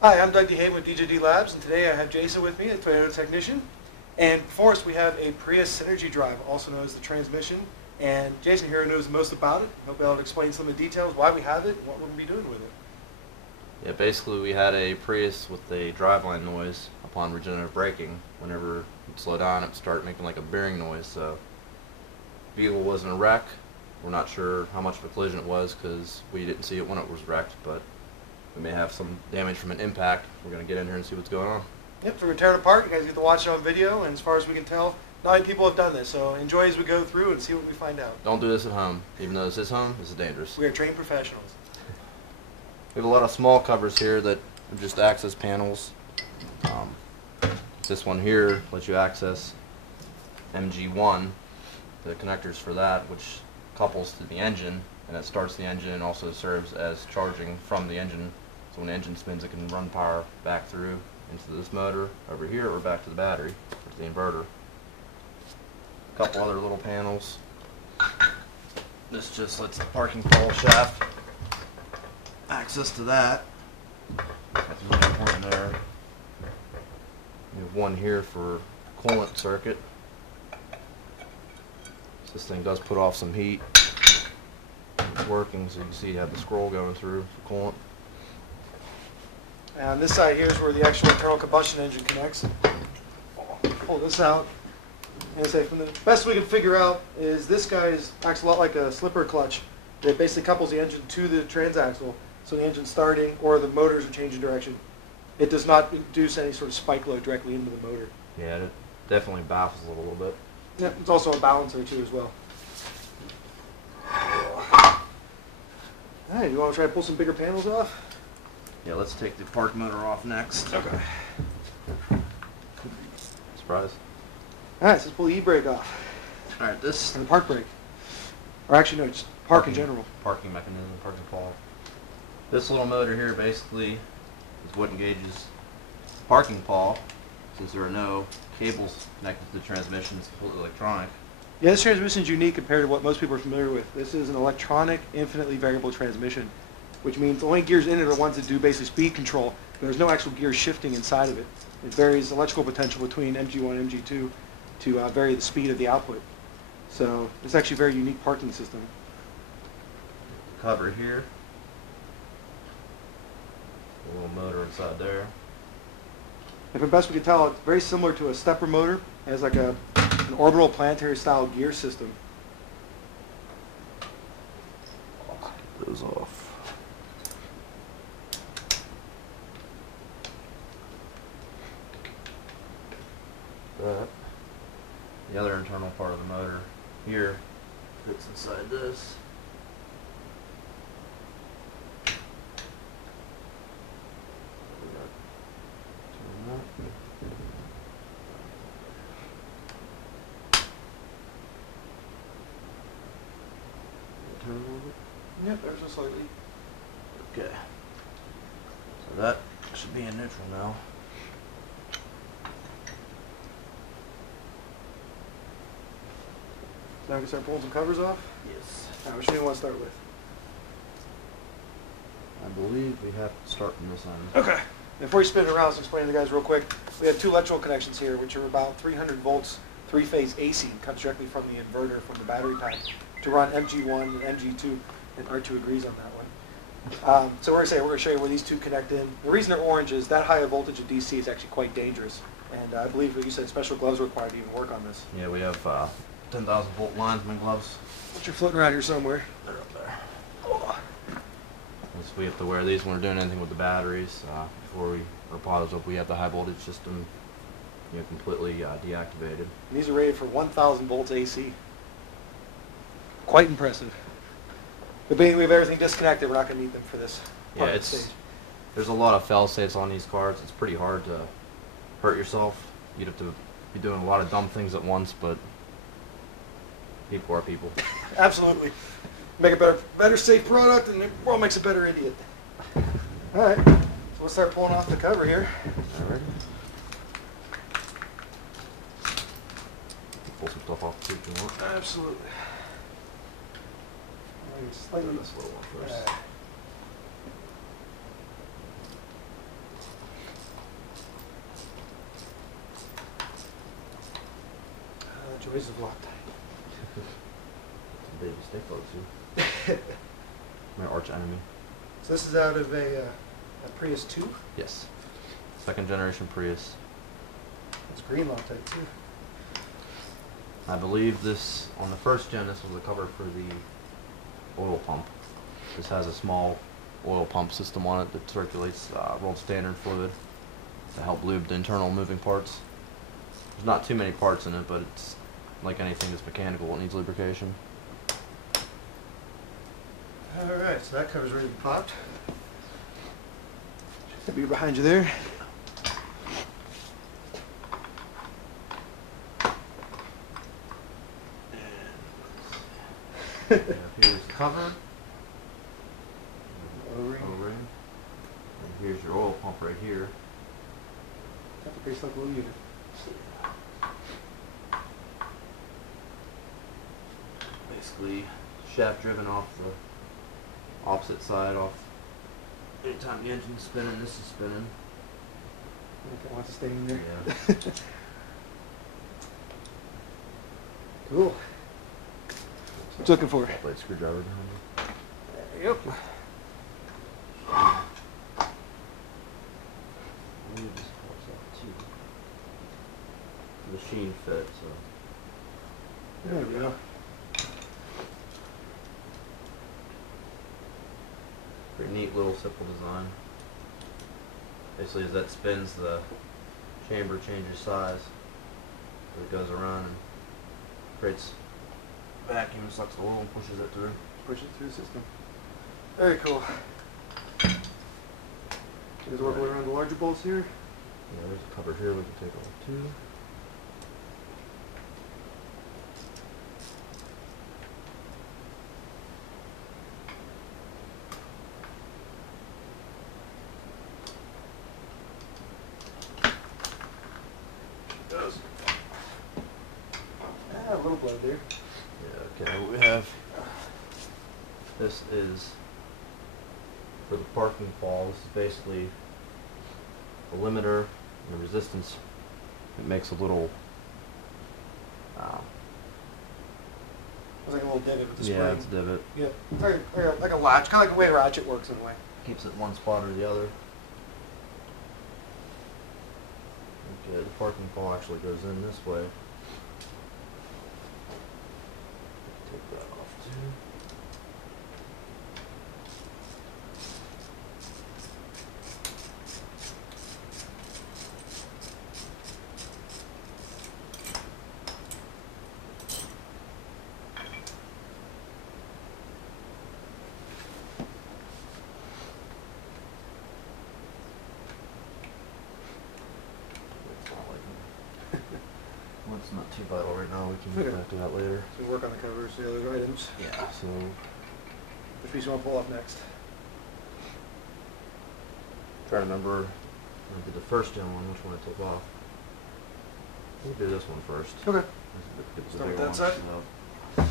Hi, I'm Doug DeHaven with DJD Labs, and today I have Jason with me, a Toyota technician. And before us, we have a Prius Synergy Drive, also known as the transmission. And Jason here knows most about it. He'll be able to explain some of the details, why we have it, and what we're going to be doing with it. Yeah, basically we had a Prius with a driveline noise upon regenerative braking. Whenever you'd slow down, it would start making like a bearing noise. So the vehicle was in a wreck. We're not sure how much of a collision it was because we didn't see it when it was wrecked, but we may have some damage from an impact. We're going to get in here and see what's going on. Yep, so we're tearing it apart. You guys get to watch it on video, and as far as we can tell, 9 people have done this. So enjoy as we go through and see what we find out. Don't do this at home. Even though this is home, this is dangerous. We are trained professionals. We have a lot of small covers here that are just access panels. This one here lets you access MG1, the connectors for that, which couples to the engine, and it starts the engine and also serves as charging from the engine. So when the engine spins, it can run power back through into this motor over here or back to the battery, or to the inverter. A couple other little panels. This just lets the parking pole shaft access to that. That's really important there. We have one here for coolant circuit. So this thing does put off some heat. It's working, so you can see you have the scroll going through for coolant. And on this side here is where the actual internal combustion engine connects. Pull this out. And I say from the best we can figure out is this guy acts a lot like a slipper clutch that basically couples the engine to the transaxle, so the engine's starting or the motors are changing direction. It does not induce any sort of spike load directly into the motor. Yeah, it definitely baffles it a little bit. Yeah, it's also a balancer too as well. Alright, you want to try to pull some bigger panels off? Yeah, let's take the park motor off next. Okay. Surprise. Alright, so let's pull the e-brake off. Alright, this... And the park brake. Or actually, no, just park in general. Parking mechanism, parking pawl. This little motor here basically is what engages the parking pawl. Since there are no cables connected to the transmission, it's completely electronic. Yeah, this transmission is unique compared to what most people are familiar with. This is an electronic, infinitely variable transmission, which means the only gears in it are ones that do basically speed control. There's no actual gear shifting inside of it. It varies electrical potential between MG1 and MG2 to vary the speed of the output. So it's actually a very unique parking system. Cover here. A little motor inside there. If at best we can tell, it's very similar to a stepper motor. It has like an orbital planetary style gear system. Get those off. That. The other internal part of the motor here fits inside this. Yep, ever so slightly. Okay. So that should be in neutral now. Now we can start pulling some covers off? Yes. Which do you want to start with? I believe we have to start from this end. Okay. Before you spin it around, let's explain to the guys real quick. We have 2 electrical connections here, which are about 300 volts, 3-phase AC, comes directly from the inverter from the battery pack to run MG1 and MG2, and R2 agrees on that one. So we're going to show you where these 2 connect in. The reason they're orange is that high a voltage of DC is actually quite dangerous, and I believe what you said, special gloves are required to even work on this. Yeah, we have 10,000 volt linesman gloves. Which are floating around here somewhere. They're up there. So we have to wear these when we're doing anything with the batteries. Before we power those up, we have the high voltage system, completely deactivated. And these are rated for 1,000 volts AC. Quite impressive. But being we have everything disconnected, we're not going to need them for this part of the stage. There's a lot of fail-safes on these cars. It's pretty hard to hurt yourself. You'd have to be doing a lot of dumb things at once, but people are people. Absolutely. Make a better safe product, and the world makes a better idiot. All right, so we'll start pulling off the cover here. All right. Pull some stuff off too if you want. Absolutely. Slightly this little one first. Joys of Loctite. Baby stick folks, my arch enemy. So this is out of a Prius 2? Yes. Second generation Prius. It's green Loctite too. I believe this, on the first gen, this was the cover for the oil pump. This has a small oil pump system on it that circulates world standard fluid to help lube the internal moving parts. There's not too many parts in it, but it's like anything that's mechanical, it needs lubrication. Alright, so that cover's ready to be popped. Should be behind you there. Yeah, here's the cover. O-ring. O-ring. And here's your oil pump right here. That's a pretty simple unit. Basically, shaft driven off the opposite side. Off. Anytime the engine's spinning, this is spinning. If it wants to stay in there. Yeah. Cool. What you looking for? Blade screwdriver behind Yep. you. Move this parts out too. The machine fit, so. There we go. Pretty neat little simple design. Basically, as that spins, the chamber changes size. So it goes around and creates vacuum, sucks the oil and pushes it through. Push it through the system. Very cool. Just working around the larger bolts here. Yeah, there's a cover here we can take off too. Does. A little blood there. Yeah, okay, what we have, this is for the parking ball. This is basically a limiter and a resistance. It makes a little, It's like a little divot with the spring. yeah, it's a divot. Yeah, like a latch, kind of like the way a ratchet works in a way. Keeps it one spot or the other. Okay, the parking ball actually goes in this way. Take that off too. Well, it's not too vital right now. We can get back to that later. So we work on the covers, the other items. Yeah. So Which piece you want to pull up next? try to remember when I did the first gen one, which one I took off. We'll do this one first. Okay. Get the Start with bigger that one. side? So,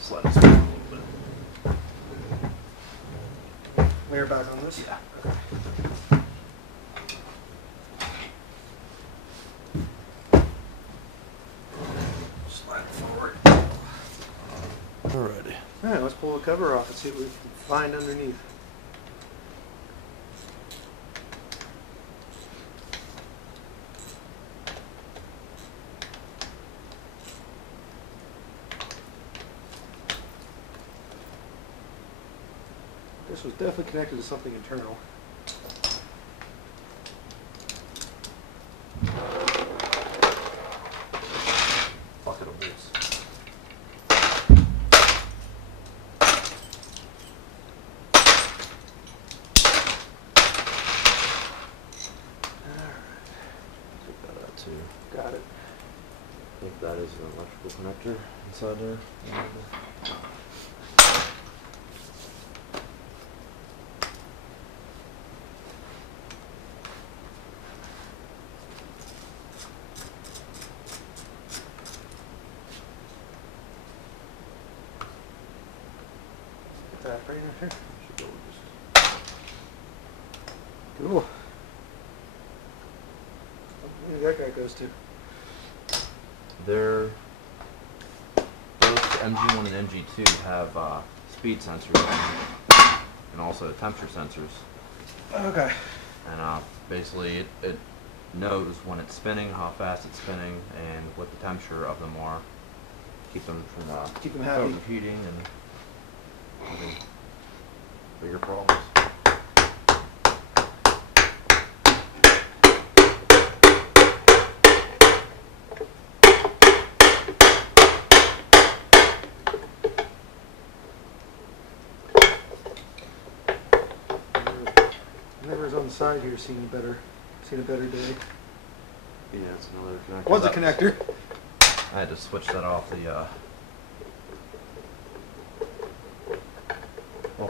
slide this one a little bit. Layer back on this? Yeah. Slide it forward. Alrighty. Alright, let's pull the cover off and see what we can find underneath. This was definitely connected to something internal. Bucket of bolts. Take that out too. Got it. I think that is an electrical connector inside there. Get that right in here. Should go with just Cool. Where that guy goes to. They're both MG1 and MG2 have speed sensors and also temperature sensors. Okay. And basically it knows when it's spinning, how fast it's spinning, and what the temperature of them are. Keep them from happy, overheating and having bigger problems. Whoever's on the side here seen a better day. Yeah, it's another connector. What's a connector? I had to switch that off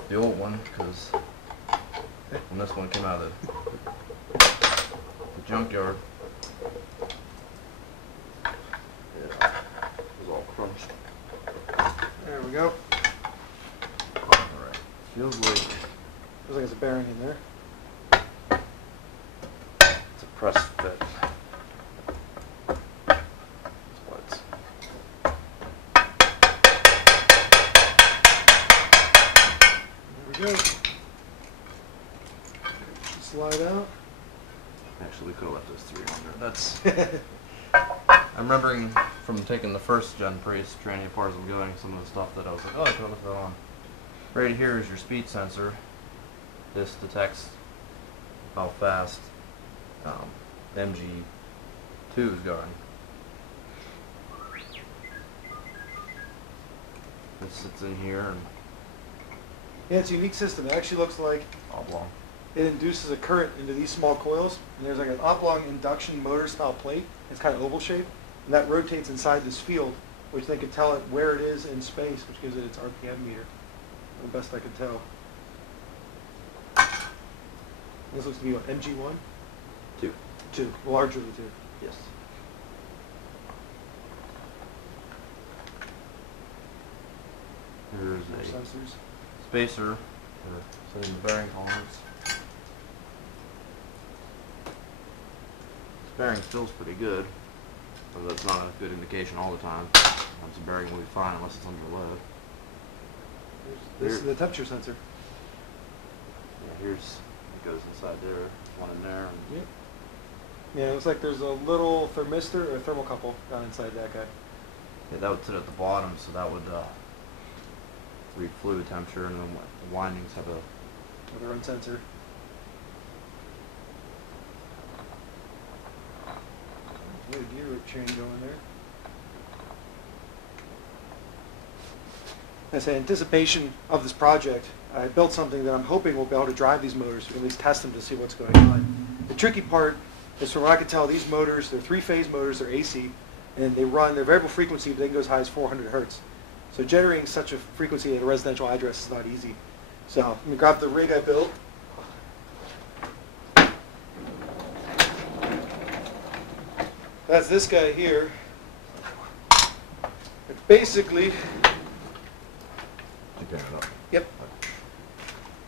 the old one because when this one came out of the junkyard, it was all crunched. There we go. Alright, feels like there's a bearing in there. it's a press fit. Good. Slide out. Actually, we could have left this 300. That's. I'm remembering from taking the first Gen Prius training apart as I'm going, some of the stuff that I was like, oh, I could have left that on. Right here is your speed sensor. This detects how fast MG2 is going. This sits in here and Yeah, it's a unique system. It actually looks like oblong. It induces a current into these small coils, and there's like an oblong induction motor style plate. It's kind of oval shaped, and that rotates inside this field, which then can tell it where it is in space, which gives it its RPM meter. The best I can tell. This looks to be what, MG1? 2. 2, larger than 2. Yes. Here's a Sensors. spacer for setting the bearing tolerance. This bearing feels pretty good, but that's not a good indication all the time. Once the bearing will be fine unless it's under load. This is the temperature sensor. Yeah, it goes inside there, one in there. Yep. Yeah, it looks like there's a little thermistor or thermocouple down inside that guy. Yeah, that would sit at the bottom, so that would read fluid temperature, and then the windings have Their own sensor. There's a gear rope chain going there. As an anticipation of this project, I built something that I'm hoping will be able to drive these motors, or at least test them to see what's going on. The tricky part is, from what I can tell, these motors, they're 3-phase motors, they're AC, and they run their variable frequency, but they can go as high as 400 hertz. So generating such a frequency at a residential address is not easy. So let me grab the rig I built. That's this guy here. It's basically, yep.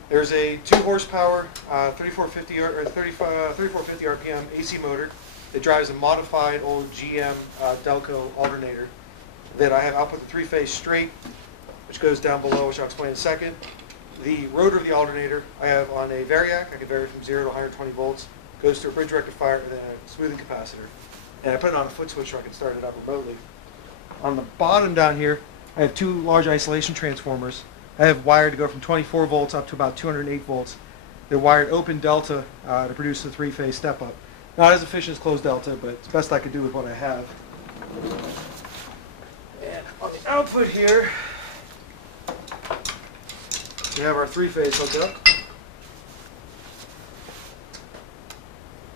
There's a 2 horsepower, 3450 or 3450 RPM AC motor that drives a modified old GM Delco alternator that I have output the 3-phase straight, which goes down below, which I'll explain in a second. The rotor of the alternator I have on a variac. I can vary from 0 to 120 volts. Goes to a bridge rectifier and then a smoothing capacitor. And I put it on a foot switch so I can start it up remotely. On the bottom down here, I have 2 large isolation transformers. I have wired to go from 24 volts up to about 208 volts. They're wired open delta to produce the 3-phase step up. Not as efficient as closed delta, but it's best I could do with what I have. And on the output here, we have our 3-phase hooked up.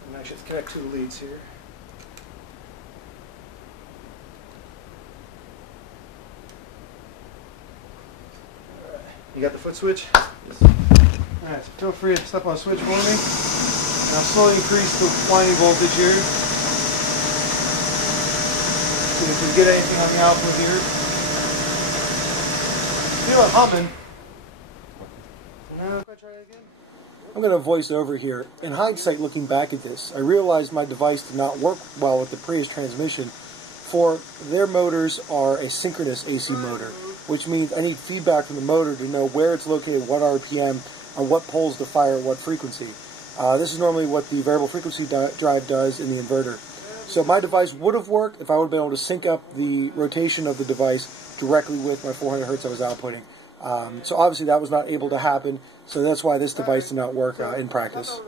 And I should connect 2 leads here. Alright, you got the foot switch? Yes. Alright, so feel free to step on the switch for me. And I'll slowly increase the winding voltage here. See if we can get anything on the output here. Feel it humming. Now, if I try it again. I'm going to voice over here. In hindsight, looking back at this, I realized my device did not work well with the Prius transmission for their motors are a synchronous AC motor, which means I need feedback from the motor to know where it's located, what RPM, and what poles to fire at what frequency. This is normally what the variable frequency drive does in the inverter. So my device would have worked if I would have been able to sync up the rotation of the device directly with my 400 hertz I was outputting. So obviously that was not able to happen, so that's why this device did not work in practice.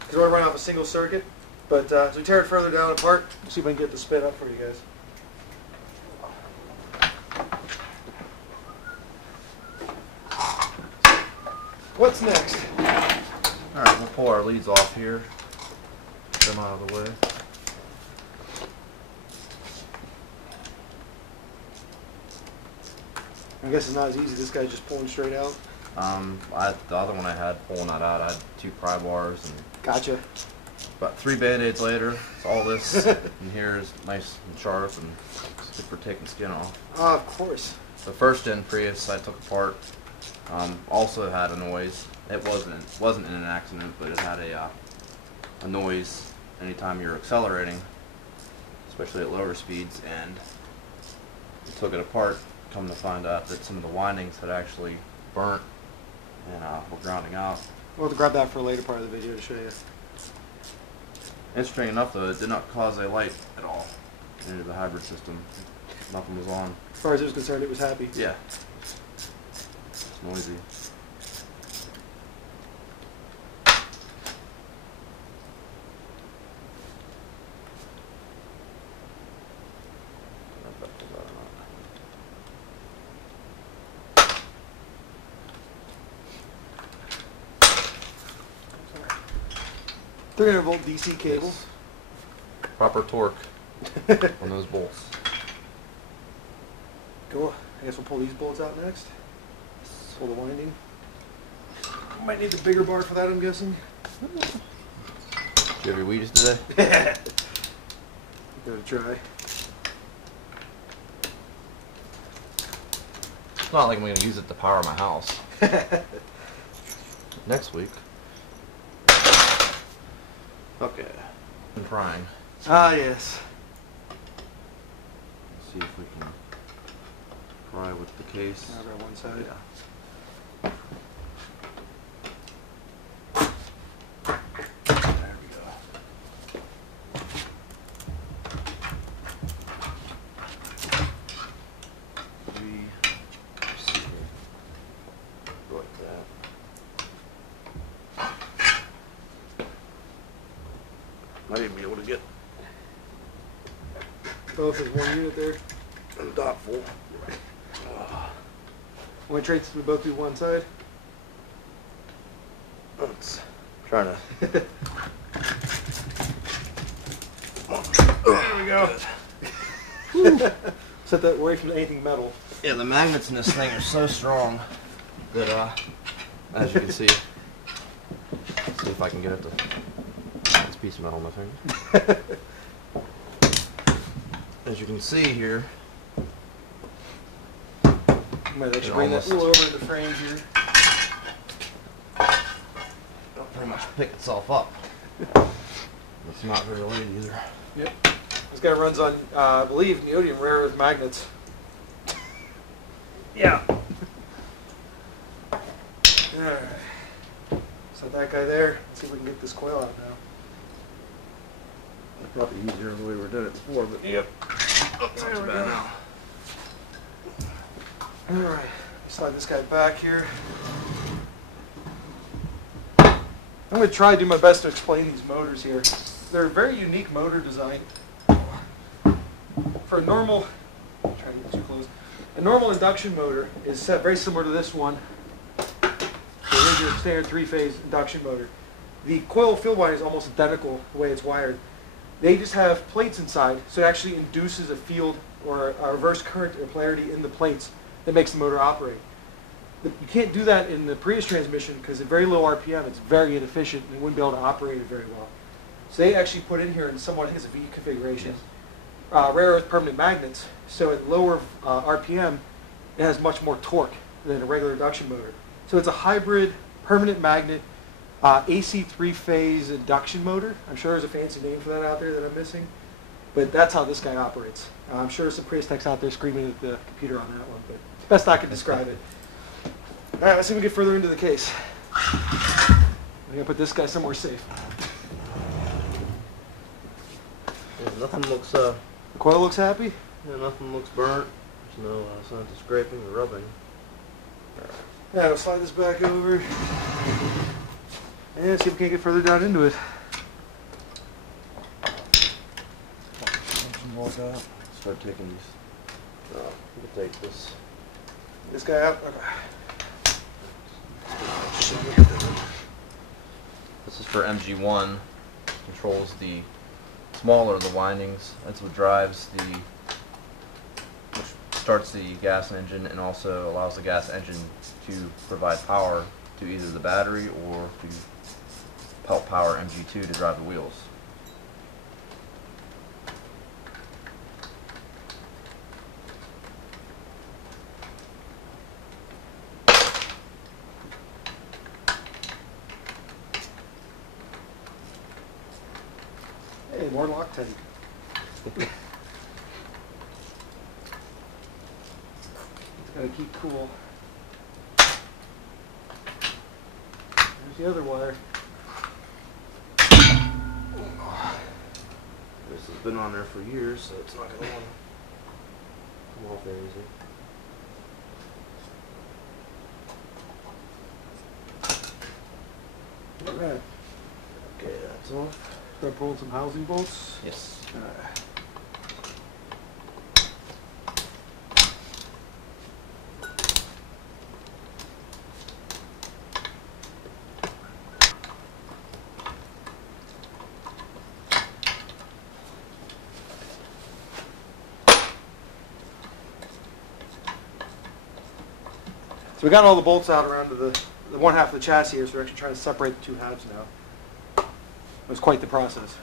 Because we're running off a single circuit, but as we tear it further down apart, see if I can get the spin up for you guys. What's next? Alright, we'll pull our leads off here. Get them out of the way. I guess it's not as easy. This guy's just pulling straight out. The other one I had pulling that out, I had 2 pry bars and Gotcha. about 3 band-aids later, it's all this in here is nice and sharp and it's good for taking skin off. Of course. The first Gen Prius I took apart also had a noise. It wasn't in an accident, but it had a noise anytime you're accelerating, especially at lower speeds. And we took it apart, come to find out that some of the windings had actually burnt and were grounding out. We'll have to grab that for a later part of the video to show you. Interesting enough, though, it did not cause a light at all into the hybrid system. Nothing was on. As far as it was concerned, it was happy. Yeah. It's noisy. Yes. 300-volt DC cable. Yes. Proper torque on those bolts. Cool. I guess we'll pull these bolts out next. Pull the winding. Might need the bigger bar for that, I'm guessing. Did you have your weeds today? Give it a try. It's not like I'm going to use it to power my house. Next week. Okay. I'm trying. Ah, yes. Let's see if we can pry with the case. Over on one side. Yeah. There we go. Let's see here. Go like that. Might even be able to get Both as one unit there. a dot full. Only traits we both do one side. Let's try to. There we go. Set that away from anything metal. Yeah, the magnets in this thing are so strong that, as you can see, let's see if I can get it to this piece of metal on my finger. As you can see here, Might actually bring that a little over to the frame here. it'll pretty much pick itself up. It's not very light either. Yep. This guy runs on, I believe, neodymium rare earth magnets. Yeah. Alright. Set that guy there. Let's see if we can get this coil out now. Probably easier than the way we did it before, but Yep. not too bad now. Alright. Slide this guy back here. I'm going to try to do my best to explain these motors here. They're a very unique motor design. For a normal, try to get too close. A normal induction motor is set very similar to this one. So here's your standard three-phase induction motor. The coil field winding is almost identical the way it's wired. They just have plates inside, so it actually induces a field or a reverse current or polarity in the plates that makes the motor operate. You can't do that in the Prius transmission because at very low RPM it's very inefficient and it wouldn't be able to operate it very well. So they actually put in here in somewhat, I think it's a V configuration, rare earth permanent magnets. So at lower RPM it has much more torque than a regular induction motor. So it's a hybrid permanent magnet AC three-phase induction motor. I'm sure there's a fancy name for that out there that I'm missing. But that's how this guy operates. I'm sure some Prius techs out there screaming at the computer on that one, but best I can describe it. All right, let's see if we get further into the case. We're gonna put this guy somewhere safe. Yeah, nothing looks The coil looks happy. yeah, nothing looks burnt. There's no signs of scraping or rubbing. Yeah, we'll slide this back over. And see if we can get further down into it. Start taking these. We'll take this. This guy out. This is for MG1. Controls the smaller of the windings. That's what drives which starts the gas engine and also allows the gas engine to provide power to either the battery or to help power MG2 to drive the wheels. Hey, more Loctite. It's gotta keep cool. There's the other wire. This has been on there for years, so it's not going to want to come off there easy. All right. Okay, that's off. Start pulling some housing bolts. Yes. So we got all the bolts out around to the one half of the chassis here, so we're actually trying to separate the two halves now. It was quite the process.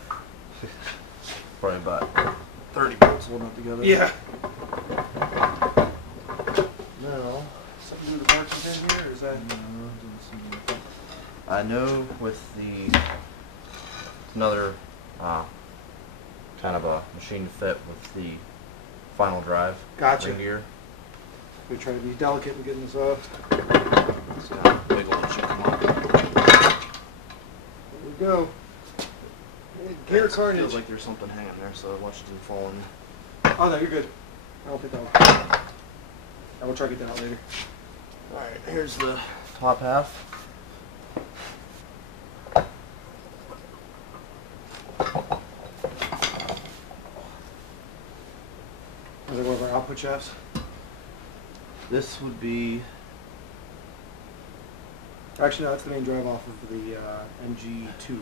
Probably about 30 bolts holding up together. Yeah. No. Something to do with the markings in here, or is that? I know with it's another kind of a machine fit with the final drive Gotcha. ring gear. We try to be delicate in getting this off. It's got a big old chip on. There we go. Gear It carnage. feels like there's something hanging there, so I watched it fall in. Oh no, you're good. I don't think that was. I will try to get that out later. Alright, here's the top half. Is it one of our output shafts? This would be Actually, no, that's the main drive off of the MG2.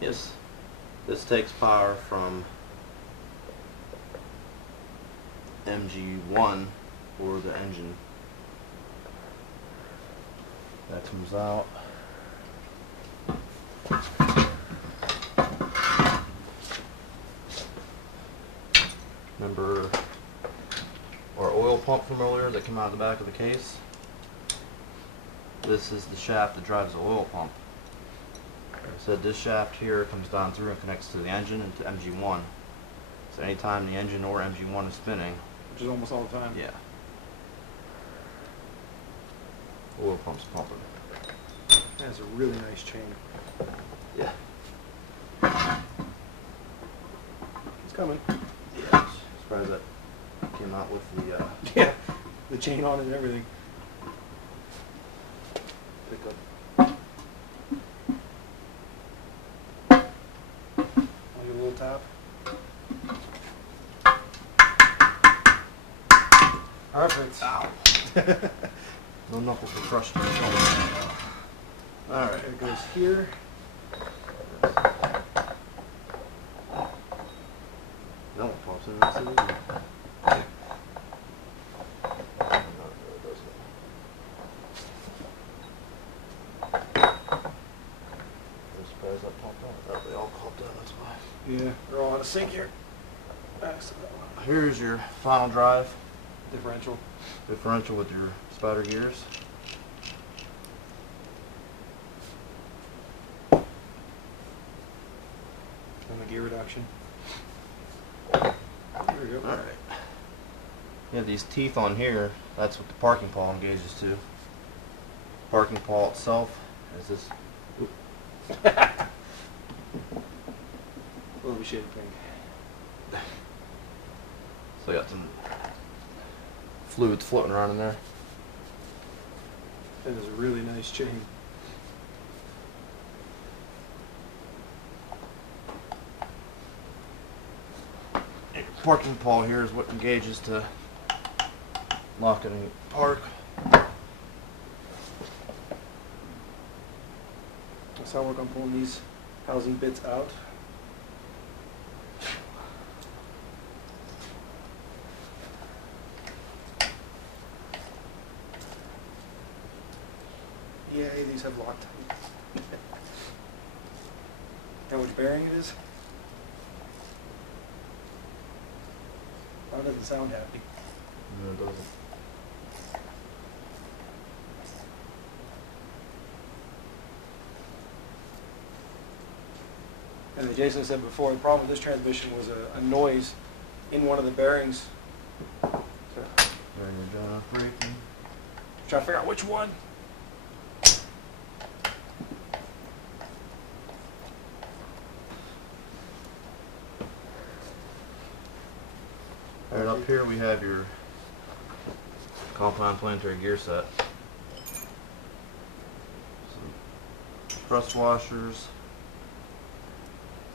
yes. This takes power from MG1 for the engine. That comes out. Remember our oil pump from earlier that came out of the back of the case? This is the shaft that drives the oil pump. So this shaft here comes down through and connects to the engine and to MG1. So anytime the engine or MG1 is spinning, Which is almost all the time. yeah, oil pump's pumping. That's a really nice chain. Yeah. It's coming. Yeah. Surprised that came out with the Yeah. The chain on it and everything. pickup. I'll give a little tap. Perfect. Ow. No knuckles were crushed in the shoulder. Alright, it goes here. That one pops in nice and easy. I'm surprised that popped out. I thought they all popped out, that's why. Yeah, they're all on a sync here. Back to that one. Here's your final drive Differential. differential with your spider gears. And the gear reduction. There we go. Alright. You have these teeth on here, that's what the parking pawl engages to. Parking pawl itself is this. A little bit shaded pink. So you got some fluids floating around in there. That is a really nice chain. And your parking pawl here is what engages to lock and park. That's how I work on pulling these housing bits out. Yay, these have Loctite. Know which bearing it is? Oh, it doesn't sound happy. No, it doesn't. And as Jason said before, the problem with this transmission was a noise in one of the bearings. So, Bearing your jaw braking. trying to figure out which one. Right up here we have your compound planetary gear set. Some thrust washers,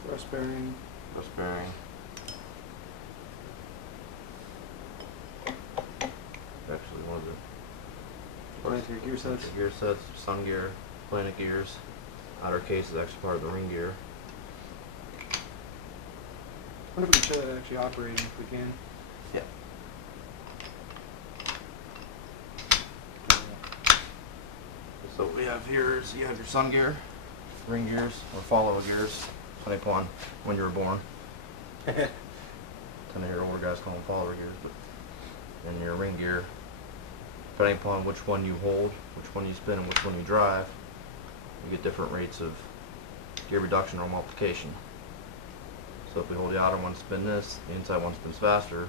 Thrust bearing. thrust bearing. Actually one of the Planetary gear sets. planetary gear sets, sun gear, planet gears. Outer case is actually part of the ring gear. I wonder if we can show that actually operating if we can. Yeah. So what we have here is you have your sun gear, ring gears, or follow gears, depending upon when you were born. Tend to hear older guys call them follower gears, but then your ring gear, depending upon which one you hold, which one you spin, and which one you drive, you get different rates of gear reduction or multiplication. So if we hold the outer one, spin this, the inside one spins faster.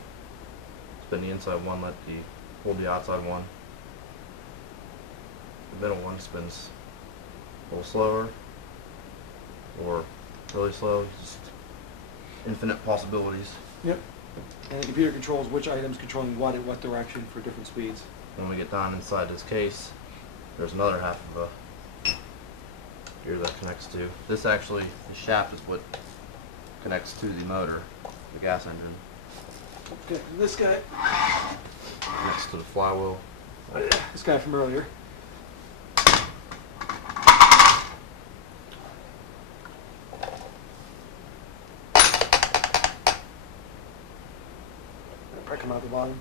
Spin the inside one, hold the outside one. The middle one spins a little slower or really slow. Just infinite possibilities. Yep. And the computer controls which items controlling what at what direction for different speeds. When we get down inside this case, there's another half of a gear that connects to. This actually, the shaft is what connects to the motor, the gas engine. Okay, and this guy. Next to the flywheel. This guy from earlier. Probably come out the bottom.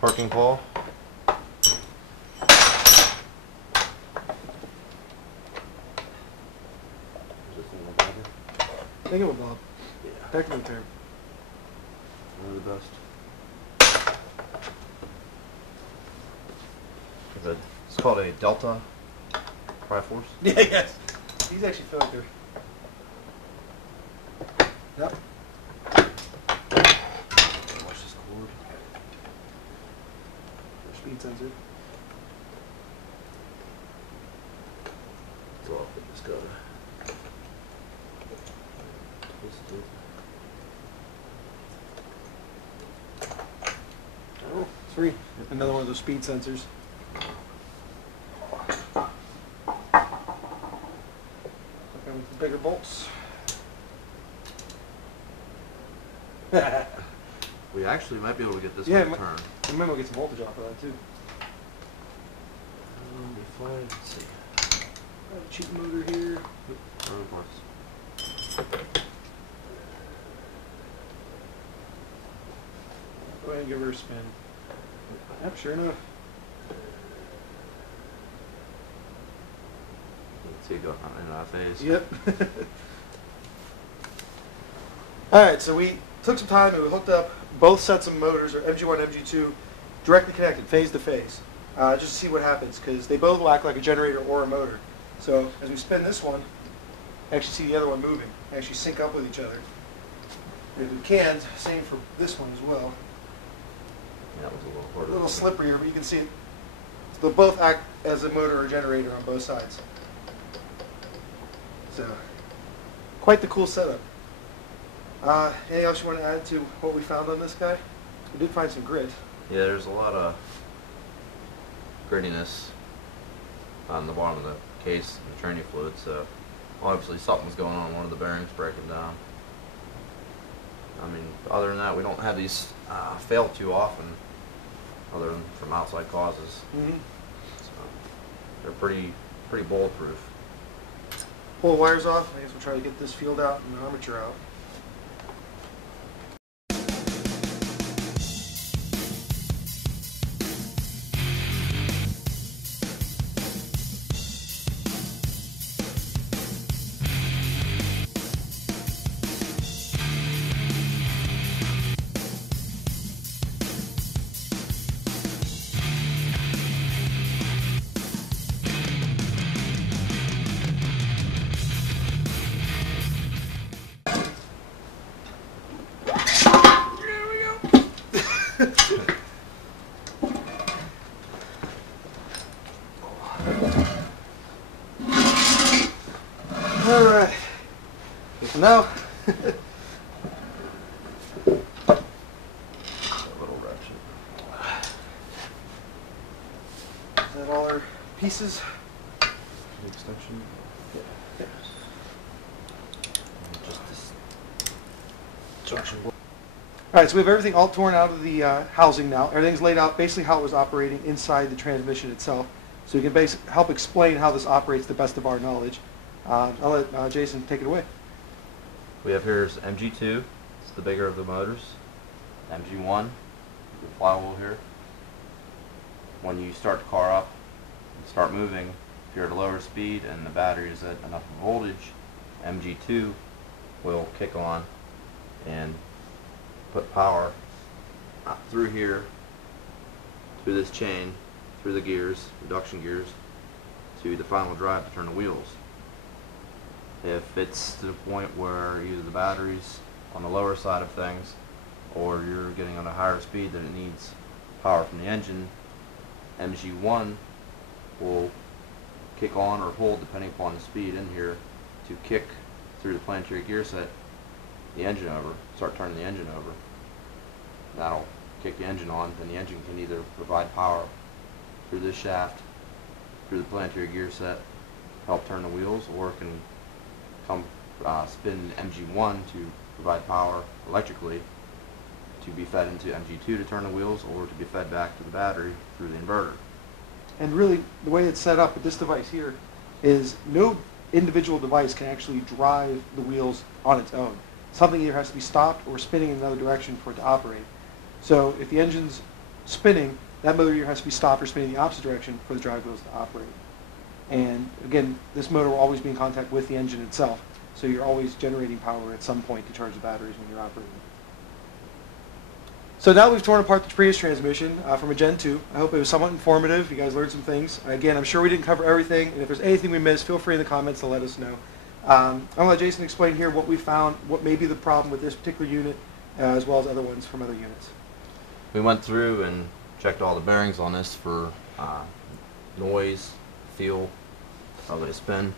Parking pawl. Think of it, Bob. Yeah. Technical term. One of the best. It's called a Delta Triforce. Yeah, yes. These actually feel like they're. Yep. Watch this cord. Their speed sensor. Go off with this guy. Twisted. Oh, 3. Another one of those speed sensors. Okay, with the bigger bolts. We actually might be able to get this Yeah, one to turn. We might get some voltage off of that too. Be fine. Let's see. I have a cheap motor here. Of course. Go ahead and give her a spin. Yep, sure enough. Let's see, go in and out of phase. Yep. Alright, so we took some time and we hooked up both sets of motors, or MG1 and MG2, directly connected, phase to phase. just to see what happens, because they both will act like a generator or a motor. So as we spin this one, you actually see the other one moving. They actually sync up with each other. And if we can, same for this one as well. That was a little A harder. little slipperier, but you can see it. They'll both act as a motor or generator on both sides. So, quite the cool setup. Anything else you want to add to what we found on this guy? We did find some grit. Yeah, there's a lot of grittiness on the bottom of the case, the training fluid, so obviously something's going on, one of the bearings breaking down. I mean, other than that, we don't have these fail too often, other than from outside causes. Mm-hmm. So they're pretty bulletproof. Pull the wires off. I guess we'll try to get this field out and the armature out. All right. So now, A little ratchet. is that all our pieces? The extension. Yeah. Just this. Junction board. All right, so we have everything all torn out of the housing now. Everything's laid out basically how it was operating inside the transmission itself. So we can help explain how this operates to the best of our knowledge. I'll let Jason take it away. We have here's MG2, it's the bigger of the motors. MG1, the flywheel here. When you start the car up and start moving, if you're at a lower speed and the battery is at enough voltage, MG2 will kick on and put power up through here, through this chain, through the gears, reduction gears, to the final drive to turn the wheels. If it's to the point where either the battery's on the lower side of things or you're getting on a higher speed that it needs power from the engine, MG1 will kick on or hold depending upon the speed in here to kick through the planetary gear set the engine over, start turning the engine over. That'll kick the engine on, and the engine can either provide power through this shaft, through the planetary gear set, help turn the wheels, or it can come spin MG1 to provide power electrically to be fed into MG2 to turn the wheels, or to be fed back to the battery through the inverter. And really, the way it's set up with this device here is no individual device can actually drive the wheels on its own. Something either has to be stopped or spinning in another direction for it to operate. So if the engine's spinning, that motor either has to be stopped or spinning in the opposite direction for the drive wheels to operate. And again, this motor will always be in contact with the engine itself, so you're always generating power at some point to charge the batteries when you're operating. So now we've torn apart the Prius transmission from a Gen 2. I hope it was somewhat informative. You guys learned some things. Again, I'm sure we didn't cover everything, and if there's anything we missed, feel free in the comments to let us know. I'm going to let Jason explain here what we found, what may be the problem with this particular unit, as well as other ones from other units. We went through and checked all the bearings on this for noise, feel, probably a spin.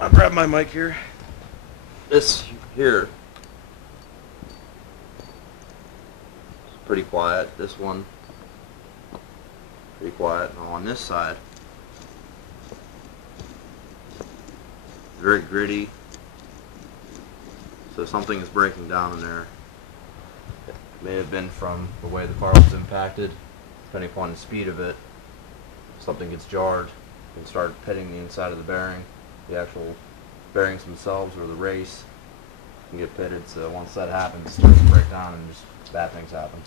I'll grab my mic here. This here is pretty quiet. This one, pretty quiet. Now on this side, very gritty. So something is breaking down in there. It may have been from the way the car was impacted, depending upon the speed of it. Something gets jarred and start pitting the inside of the bearing. The actual bearings themselves or the race can get pitted. So once that happens, it starts to break down and just bad things happen.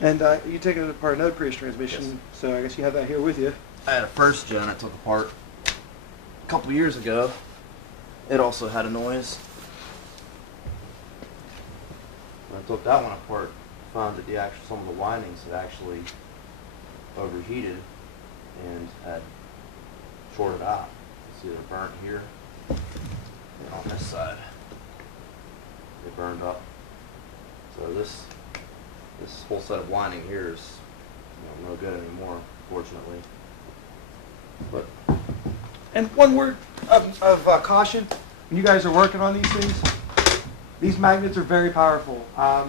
And you taking it apart another Prius transmission, Yes. so I guess you have that here with you. I had a first gen I took apart a couple years ago. It also had a noise. When I took that one apart, I found that some of the windings had actually overheated and had shorted out. See, they're burnt here and on this side. They burned up. So this whole set of winding here is no good anymore, fortunately. But And one word of caution, when you guys are working on these things, these magnets are very powerful. I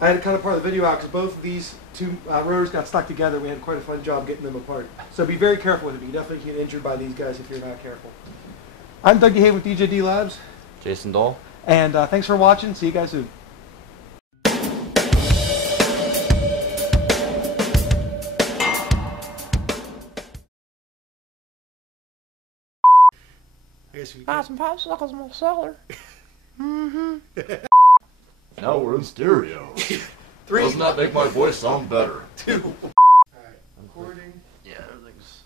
had to cut a part of the video out because both of these two rotors got stuck together. We had quite a fun job getting them apart. So be very careful with it. You definitely can get injured by these guys if you're not careful. I'm Doug Hay with DJD Labs. Jason Dahl. And thanks for watching. See you guys soon. Got some popsicles in my cellar. Now we're in stereo. 3, Doesn't that make my voice sound better? 2. All right, recording. Yeah, everything's...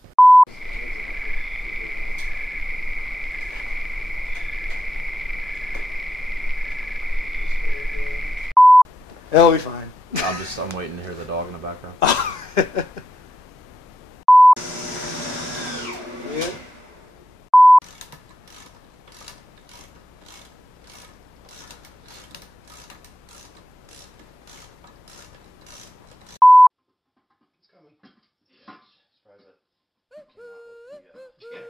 It'll be fine. I'm waiting to hear the dog in the background. Yeah. It's coming. Yeah, surprised that came out with the,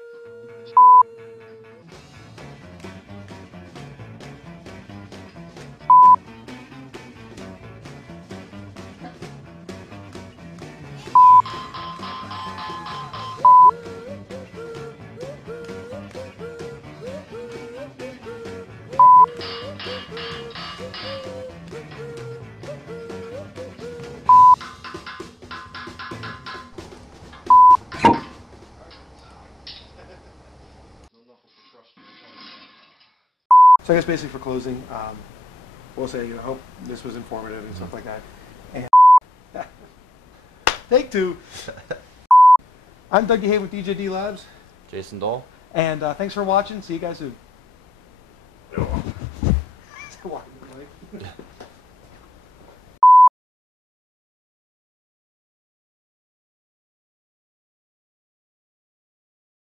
So I guess basically for closing, we'll say, I hope this was informative and stuff like that. And take 2. I'm Doug Hay with DJD Labs. Jason Dahl. And thanks for watching. See you guys soon.